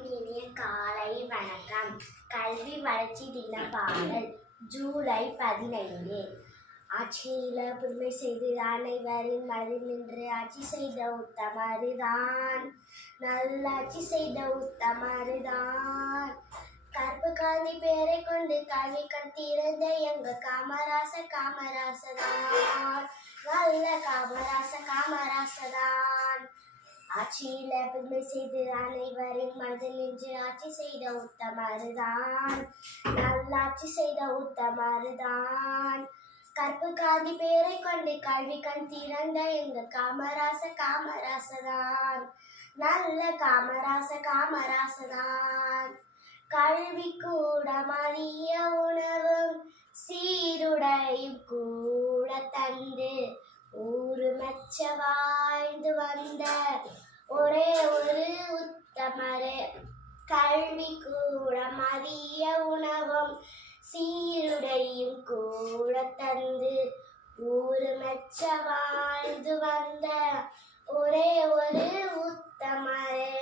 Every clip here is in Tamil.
அனைவருக்கும் இனிய காலை வணக்கம். கல்வி வளர்ச்சி தின பாடல் ஜூலை 15. ஆட்சியில புதுமை செய்து அனைவரின் மனதில் நின்று ஆட்சி செய்த உத்தமருதான், நல்லாட்சி செய்த உத்தமருதான். கற்பு காந்தி பேரை கொண்டு கல்வி கட்டிருந்த எங்க காமராசதான், நல்ல காமராசதான். ஆட்சியில புதுமை செய்து அனைவரின் மனதில் நின்று ஆட்சி செய்த உத்தமருதான், நல்லாட்சி செய்த உத்தமருதான். கற்பு காந்தி பேரை கொண்டு கல்வி கண் திறந்த எங்க காமராசதான், நல்ல காமராசதான். கல்வி கூட மதிய உணவும் சீருடையும் கூட தந்து ஊரு மெச்ச வாழ்ந்து வந்த ஒரே ஒரு உத்தமரே. கல்வி கூட மதிய உணவும் சீருடையும் கூட தந்து ஊரு மெச்ச வாழ்ந்து வந்த ஒரே ஒரு உத்தமரே.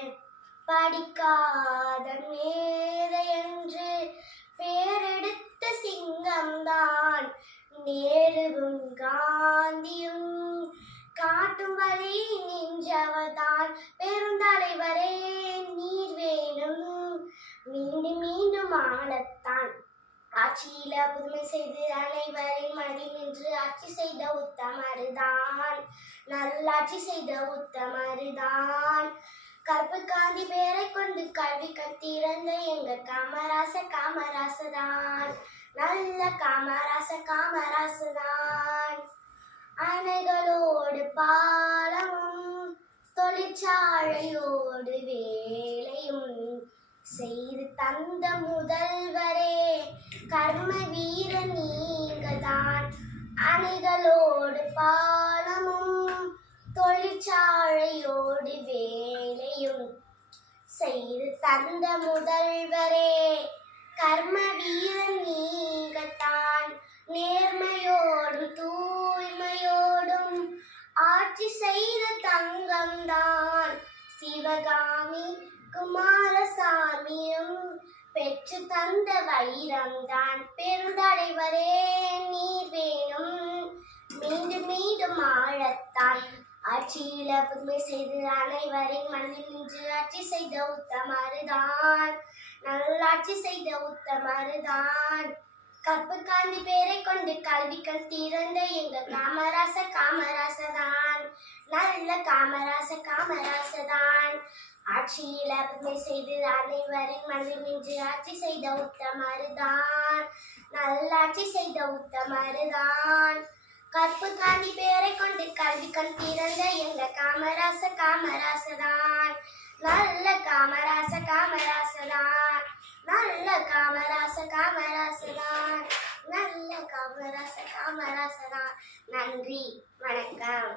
படிக்காத மேதை என்று பேரெடுத்த சிங்கம்தான் நேருவும் காந்தியும் காட்டும் வழி நின்றவர்தான் பெருந்தலைவரே நீர் வேணும் மீண்டும் மீண்டும் ஆளத்தான். ஆட்சியில புதுமை செய்து அனைவரின் மனதில் நின்று ஆட்சி செய்த உத்தமருதான், நல்லாட்சி செய்த உத்தமருதான். கற்பு காந்தி பேரை கொண்டு கல்வி கத்திறந்த எங்க காமராசதான், நல்ல காமராசதான். அணைகளோடு பாலமும் தொழிற்சாலையோடு வேலையும் செய்து தந்த முதல்வரே கர்ம வீர நீங்கதான். அணைகளோடு பாலமும் தொழிற்சாலையோடு வேலையும் செய்து தந்த முதல்வரே கர்ம வீரன் நீங்கத்தான். நேர்மையோடும் தூய்மையோடும் ஆட்சி செய்த தங்கம்தான் சிவகாமி குமாரசாமியும் பெற்று தந்த வைரம்தான் பெருந்தலைவரே நீர் வேணும் மீண்டும் மீண்டும் ஆழத்தான். ஆட்சியில புதுமை செய்து அனைவரின் மனதில் நின்று ஆட்சி செய்த உத்தமருதான், நல்லாட்சி செய்த உத்தமருதான். கற்பு காந்தி பேரை கொண்டு கல்வி கண் திறந்த எங்க காமராசதான், நல்ல காமராசதான். ஆட்சியில புதுமை செய்து அனைவரின் மனதில் நின்று ஆட்சி செய்த உத்தமருதான், நல்லாட்சி செய்த உத்தமருதான். கற்பு காந்தி பேரை கொண்டு கல்வி கண் திறந்த எங்க காமராசதான், நல்ல காமராசதான், நல்ல காமராசதான், நல்ல காமராசதான். நன்றி, வணக்கம்.